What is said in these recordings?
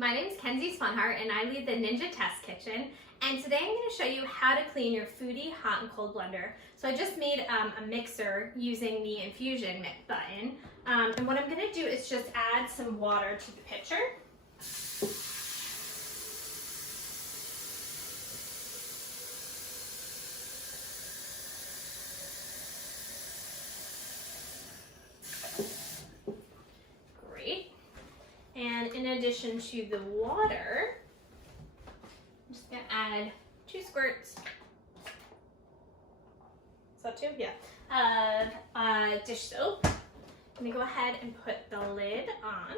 my name is Kenzie Swanhart and I lead the Ninja Test Kitchen. And today I'm going to show you how to clean your Foodi hot and cold blender. So I just made a mixer using the infusion button. And what I'm going to do is just add some water to the pitcher. And in addition to the water, I'm just gonna add 2 squirts. Is that 2? Yeah. Of dish soap. I'm gonna go ahead and put the lid on.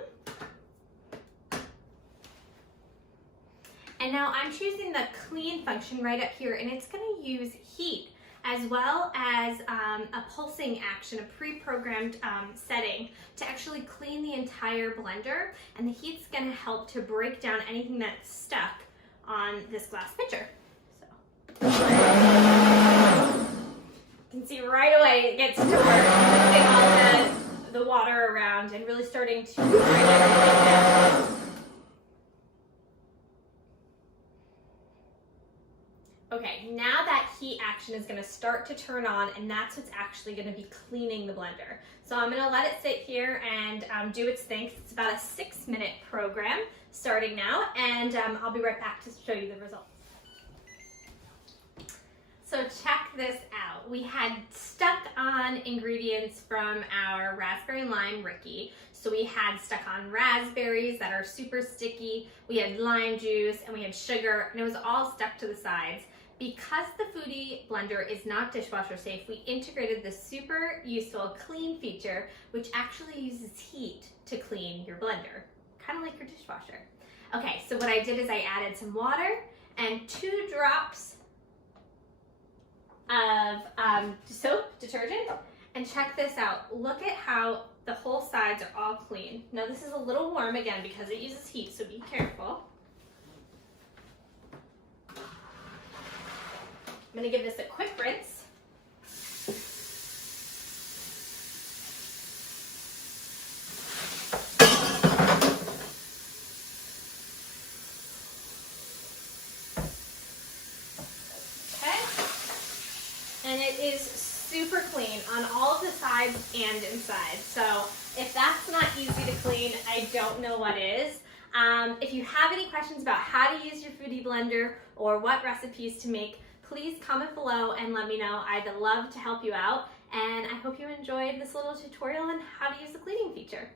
And now I'm choosing the clean function right up here, and it's gonna use heat as well as a pulsing action, a pre-programmed setting to actually clean the entire blender. And the heat's gonna help to break down anything that's stuck on this glass pitcher. So, you can see right away it gets to work, putting all the water around and really starting to break everything down. Okay, now that heat action is gonna start to turn on, and that's what's actually gonna be cleaning the blender. So I'm gonna let it sit here and do its thing. It's about a 6-minute program starting now, and I'll be right back to show you the results. So check this out. We had stuck on ingredients from our raspberry lime Ricky. So we had stuck on raspberries that are super sticky, we had lime juice, and we had sugar, and it was all stuck to the sides. Because the Foodi blender is not dishwasher safe, we integrated this super useful clean feature, which actually uses heat to clean your blender, kind of like your dishwasher. Okay, so what I did is I added some water and 2 drops of soap, detergent, and check this out. Look at how the whole sides are all clean. Now this is a little warm again because it uses heat, so be careful. I'm going to give this a quick rinse. Okay. And it is super clean on all of the sides and inside. So if that's not easy to clean, I don't know what is. If you have any questions about how to use your Foodi blender or what recipes to make, please comment below and let me know. I'd love to help you out, and I hope you enjoyed this little tutorial on how to use the cleaning feature.